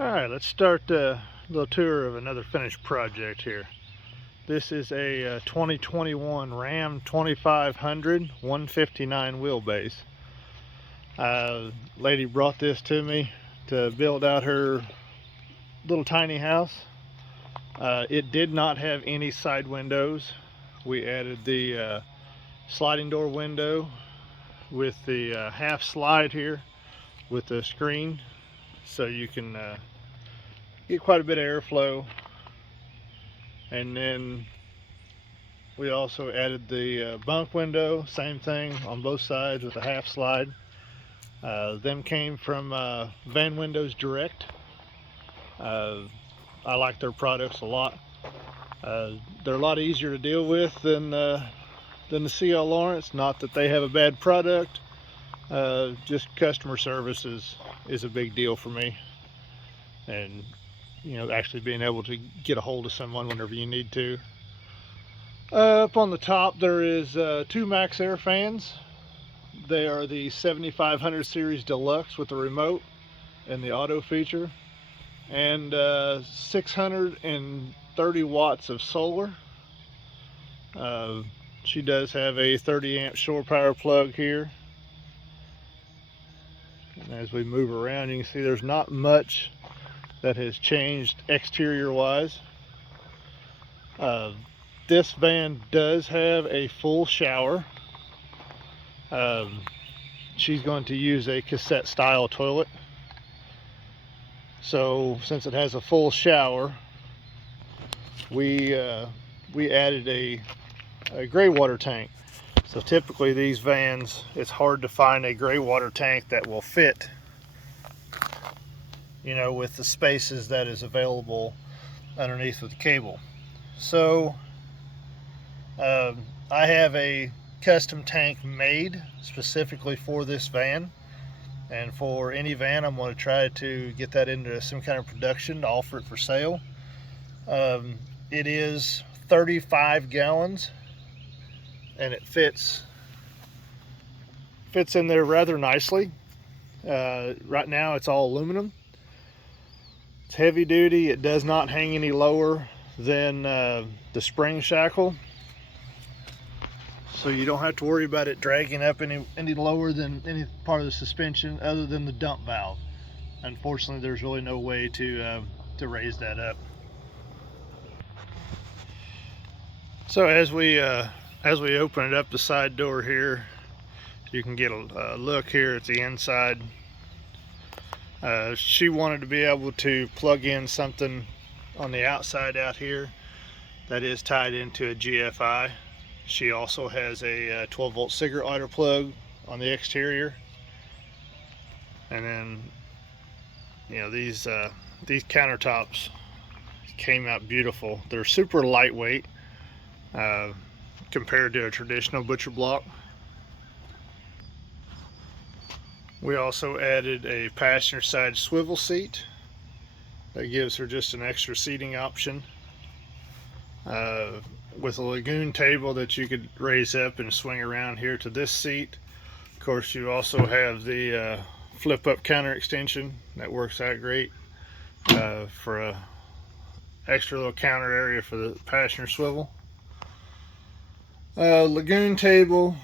Alright, let's start a little tour of another finished project here. This is a 2021 Ram 2500 159 wheelbase. Lady brought this to me to build out her little tiny house. It did not have any side windows. We added the sliding door window with the half slide here with the screen, so you can get quite a bit of airflow. And then we also added the bunk window, same thing on both sides with a half slide. Them came from Van Windows Direct. I like their products a lot. They're a lot easier to deal with than the CL Lawrence. Not that they have a bad product, just customer service is a big deal for me. And actually being able to get a hold of someone whenever you need to. Up on the top there is two Max Air fans. They are the 7500 series deluxe with the remote and the auto feature, and 630 watts of solar. She does have a 30 amp shore power plug here. And as we move around, you can see there's not much that has changed exterior wise. This van does have a full shower. She's going to use a cassette style toilet. So since it has a full shower, we added a gray water tank. So typically these vans, it's hard to find a gray water tank that will fit, with the spaces that is available underneath with the cable. So I have a custom tank made specifically for this van, and for any van I'm going to try to get that into some kind of production to offer it for sale. It is 35 gallons and it fits in there rather nicely. Right now it's all aluminum. It's heavy duty. It does not hang any lower than the spring shackle, so you don't have to worry about it dragging up any lower than any part of the suspension other than the dump valve. Unfortunately, there's really no way to raise that up. So as we open it up, the side door here, you can get a look here at the inside. She wanted to be able to plug in something on the outside out here that is tied into a GFI. She also has a 12-volt cigarette lighter plug on the exterior. And then, these countertops came out beautiful. They're super lightweight compared to a traditional butcher block. We also added a passenger side swivel seat that gives her just an extra seating option, with a Laguna table that you could raise up and swing around here to this seat. Of course, you also have the flip up counter extension that works out great for a extra little counter area for the passenger swivel. Laguna table,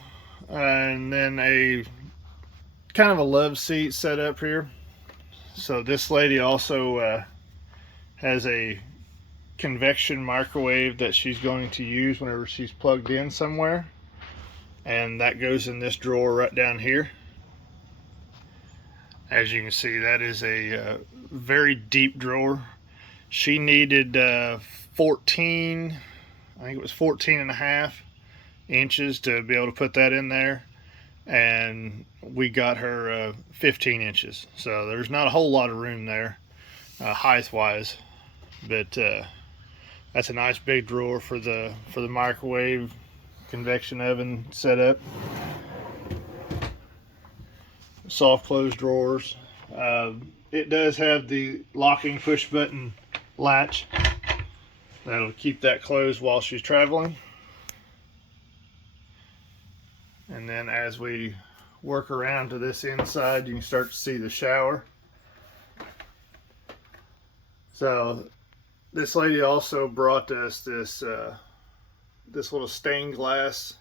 and then a kind of a love seat set up here. So this lady also has a convection microwave that she's going to use whenever she's plugged in somewhere, and that goes in this drawer right down here. As you can see, that is a very deep drawer. She needed 14, I think it was 14 and a half inches to be able to put that in there, and we got her 15 inches. So there's not a whole lot of room there height wise, but that's a nice big drawer for the microwave convection oven setup. Soft close drawers. It does have the locking push button latch that'll keep that closed while she's traveling. And then as we work around to this inside, you can start to see the shower. So this lady also brought us this this little stained glass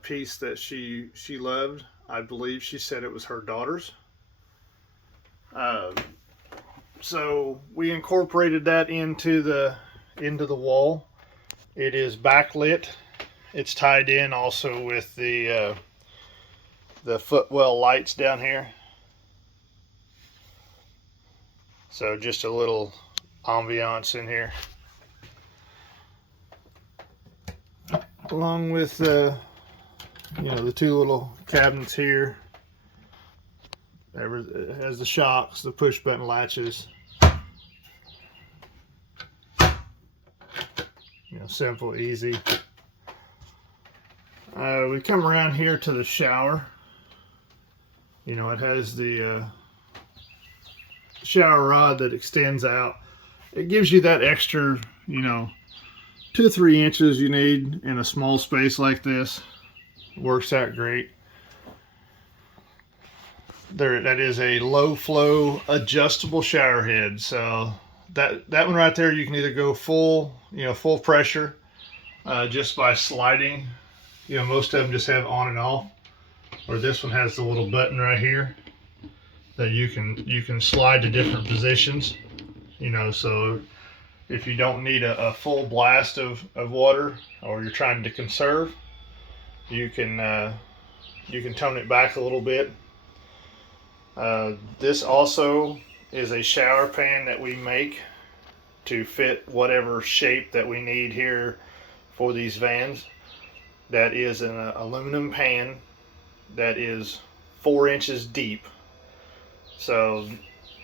piece that she loved. I believe she said it was her daughter's. So we incorporated that into the wall. It is backlit. It's tied in also with the footwell lights down here. So just a little ambiance in here, along with you know, the two little cabinets here. It has the shocks, the push button latches. You know, simple, easy. We come around here to the shower. You know, it has the shower rod that extends out. It gives you that extra, you know, 2 or 3 inches you need in a small space like this. Works out great. That is a low flow adjustable shower head. So that one right there, you can either go full, you know, full pressure just by sliding. You know, most of them just have on and off, or this one has the little button right here that you can slide to different positions. You know, so if you don't need a full blast of water, or you're trying to conserve, you can tone it back a little bit. This also is a shower pan that we make to fit whatever shape that we need here for these vans. That is an aluminum pan that is 4 inches deep. So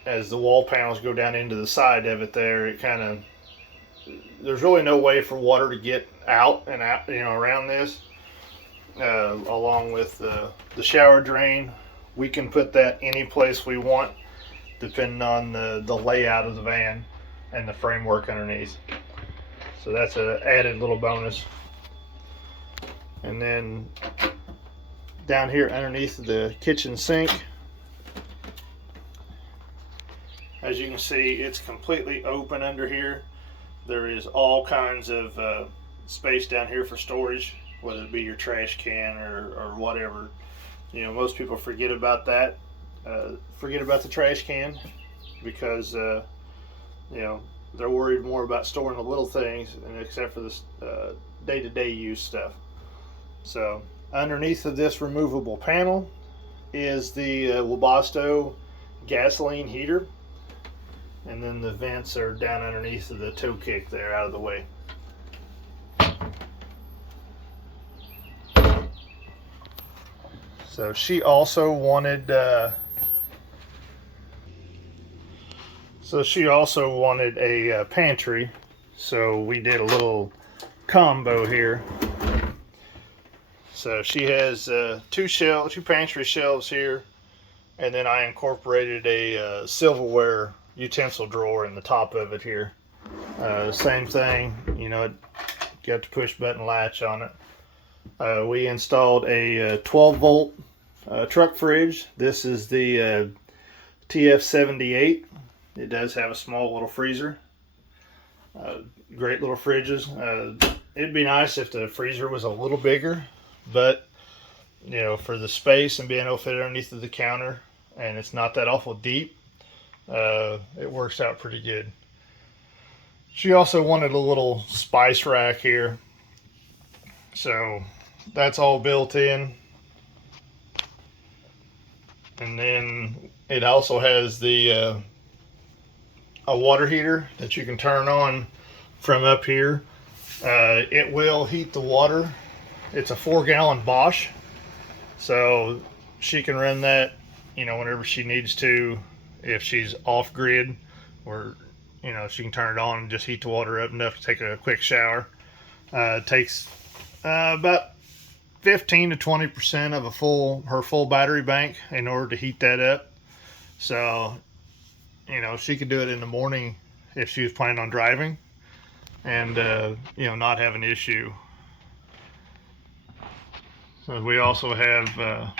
as the wall panels go down into the side of it there, it kind of, there's really no way for water to get out, you know, around this. Along with the shower drain, we can put that any place we want, depending on the layout of the van and the framework underneath. So that's an added little bonus. And then down here underneath the kitchen sink, as you can see, it's completely open under here. There is all kinds of space down here for storage, whether it be your trash can or whatever. You know, most people forget about that. Forget about the trash can because you know, they're worried more about storing the little things, and except for this day-to-day use stuff. So underneath of this removable panel is the Wabasto gasoline heater, and then the vents are down underneath of the toe kick there, out of the way. So she also wanted a pantry, so we did a little combo here. So she has two pantry shelves here, and then I incorporated a silverware utensil drawer in the top of it here. Same thing, you know, it got the push button latch on it. We installed a 12 volt truck fridge. This is the TF78. It does have a small little freezer. Great little fridges. It'd be nice if the freezer was a little bigger, but you know, for the space and being able to fit it underneath of the counter, and it's not that awful deep, it works out pretty good. She also wanted a little spice rack here, so that's all built in. And then it also has the a water heater that you can turn on from up here. It will heat the water. It's a 4-gallon Bosch, so she can run that, you know, whenever she needs to. If she's off grid, or you know, she can turn it on and just heat the water up enough to take a quick shower. It takes about 15 to 20% of her full battery bank in order to heat that up. So, you know, she could do it in the morning if she was planning on driving, and you know, not have an issue. So we also have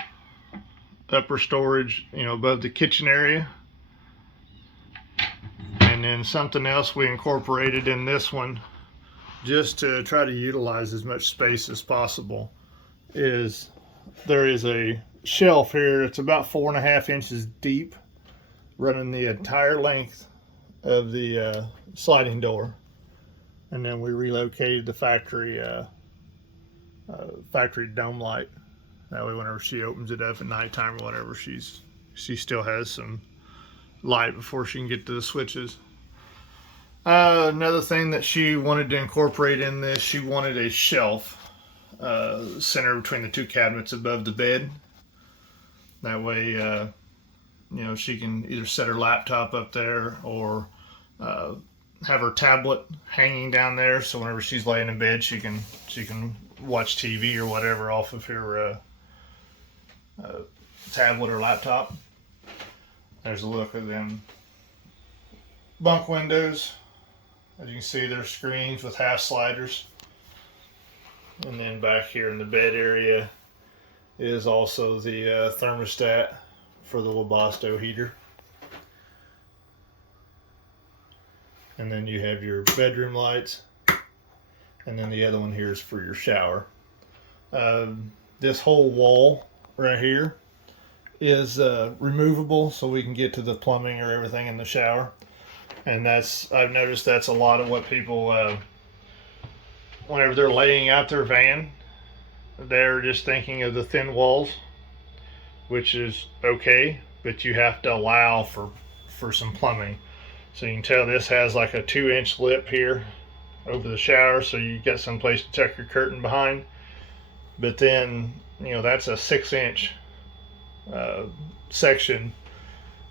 upper storage, you know, above the kitchen area, and And then something else we incorporated in this one, just to try to utilize as much space as possible, is there is a shelf here. It's about 4.5 inches deep, running the entire length of the sliding door. And then we relocated the factory dome light. That way whenever she opens it up at nighttime or whatever, she still has some light before she can get to the switches. Another thing that she wanted to incorporate in this, she wanted a shelf center between the two cabinets above the bed. That way, you know, she can either set her laptop up there or have her tablet hanging down there, so whenever she's laying in bed, she can watch TV or whatever off of her tablet or laptop. There's a look at them bunk windows. As you can see, they're screens with half sliders. And then back here in the bed area is also the thermostat for the Wabasto heater. And then you have your bedroom lights. And then the other one here is for your shower. This whole wall right here is removable, so we can get to the plumbing or everything in the shower. And I've noticed that's a lot of what people, whenever they're laying out their van, they're just thinking of the thin walls, which is okay, but you have to allow for some plumbing. So you can tell this has like a 2-inch lip here over the shower, so you get some place to tuck your curtain behind. But then, you know, that's a 6-inch section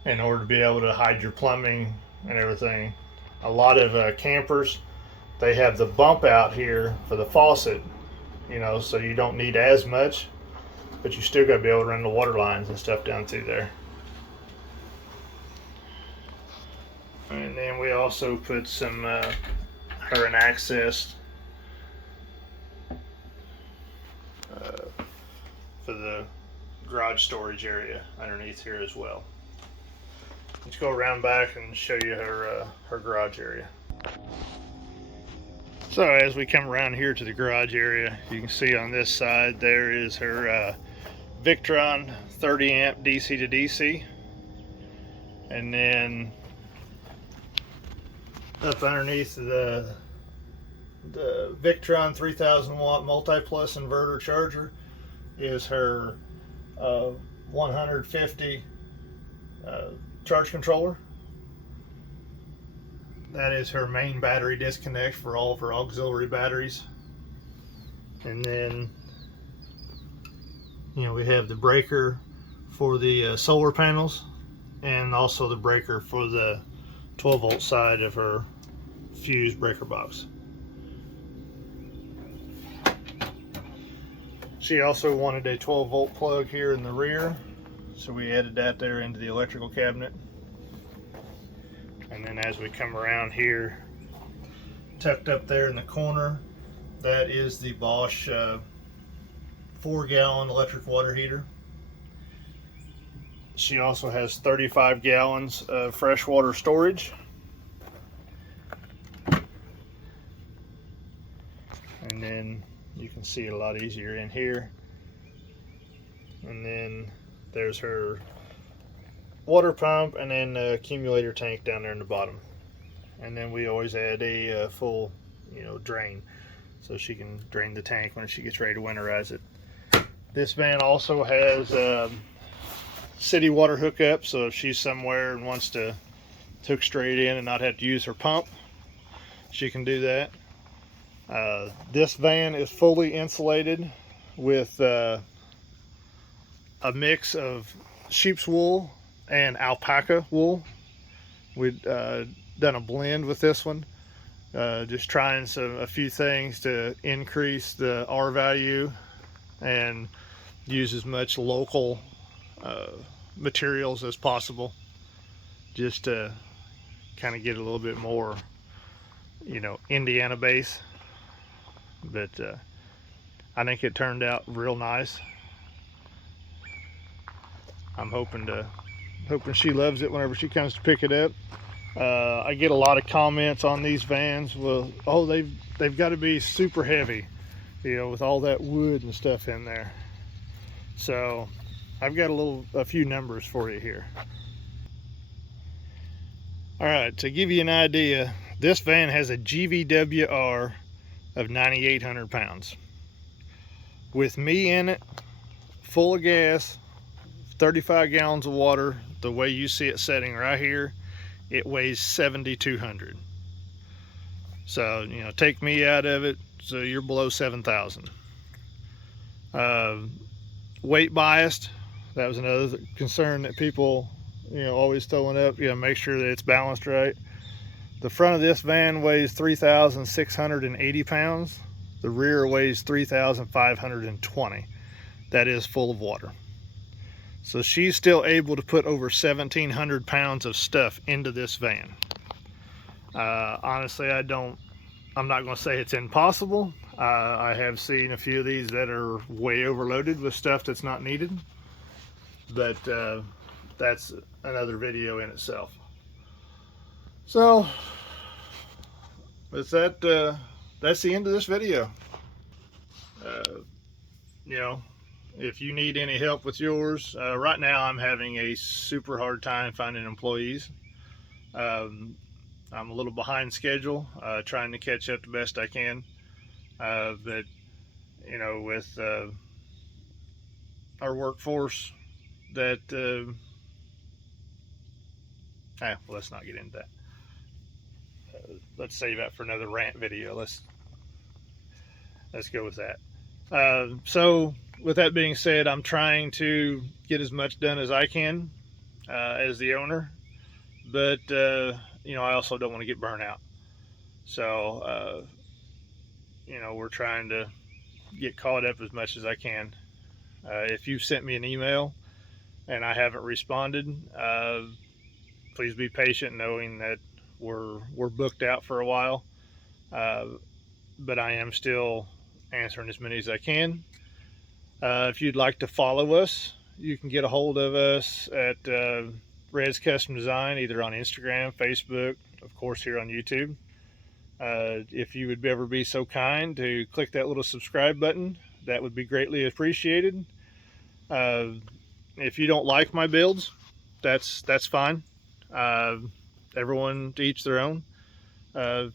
in order to be able to hide your plumbing and everything. A lot of campers, they have the bump out here for the faucet, you know, so you don't need as much, but you still got to be able to run the water lines and stuff down through there. And then we also put some her and access for the garage storage area underneath here as well. Let's go around back and show you her garage area. So as we come around here to the garage area, you can see on this side there is her Victron 30 amp DC to DC, and then up underneath the Victron 3000 watt multi-plus inverter charger is her 150 charge controller. That is her main battery disconnect for all of her auxiliary batteries. And then, you know, we have the breaker for the solar panels, and also the breaker for the 12 volt side of her fuse breaker box. She also wanted a 12 volt plug here in the rear, so we added that there into the electrical cabinet. And then as we come around here, tucked up there in the corner, that is the Bosch 4-gallon electric water heater. She also has 35 gallons of freshwater storage. And then you can see it a lot easier in here. And then there's her water pump, and then the accumulator tank down there in the bottom. And then we always add a full, you know, drain, so she can drain the tank when she gets ready to winterize it. This van also has city water hookup, so if she's somewhere and wants to hook straight in and not have to use her pump, she can do that. This van is fully insulated with a mix of sheep's wool and alpaca wool. We've done a blend with this one, just trying a few things to increase the R value and use as much local materials as possible, just to kind of get a little bit more, you know, Indiana base. But I think it turned out real nice. I'm hoping she loves it whenever she comes to pick it up. I get a lot of comments on these vans. Well, oh, they've got to be super heavy, you know, with all that wood and stuff in there. So I've got a few numbers for you here. All right, to give you an idea, this van has a GVWR of 9,800 pounds. With me in it, full of gas, 35 gallons of water, the way you see it setting right here, it weighs 7,200. So, you know, take me out of it, so you're below 7,000. Weight biased, that was another concern that people, you know, always throwing up. You know, make sure that it's balanced right. The front of this van weighs 3,680 pounds. The rear weighs 3,520. That is full of water. So she's still able to put over 1,700 pounds of stuff into this van. Honestly, I'm not going to say it's impossible. I have seen a few of these that are way overloaded with stuff that's not needed, but that's another video in itself. So that's the end of this video. You know, if you need any help with yours, right now I'm having a super hard time finding employees. I'm a little behind schedule, trying to catch up the best I can. But, you know, with our workforce that, well, let's not get into that. Let's save that for another rant video. Let's go with that. So with that being said, I'm trying to get as much done as I can as the owner, but you know, I also don't want to get burnt out. So you know, we're trying to get caught up as much as I can. If you've sent me an email and I haven't responded, please be patient, knowing that we're booked out for a while. But I am still answering as many as I can. If you'd like to follow us, you can get a hold of us at Red's Custom Design, either on Instagram, Facebook, of course here on YouTube. If you would ever be so kind to click that little subscribe button, that would be greatly appreciated. If you don't like my builds, that's fine. Everyone to each their own. You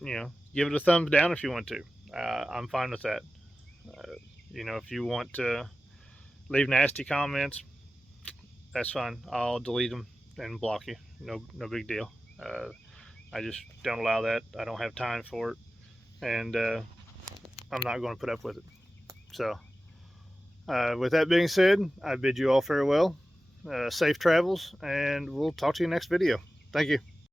know, give it a thumbs down if you want to. I'm fine with that. You know, if you want to leave nasty comments, that's fine. I'll delete them and block you. No big deal. I just don't allow that. I don't have time for it, and I'm not going to put up with it. So with that being said, I bid you all farewell, safe travels, and we'll talk to you next video. Thank you.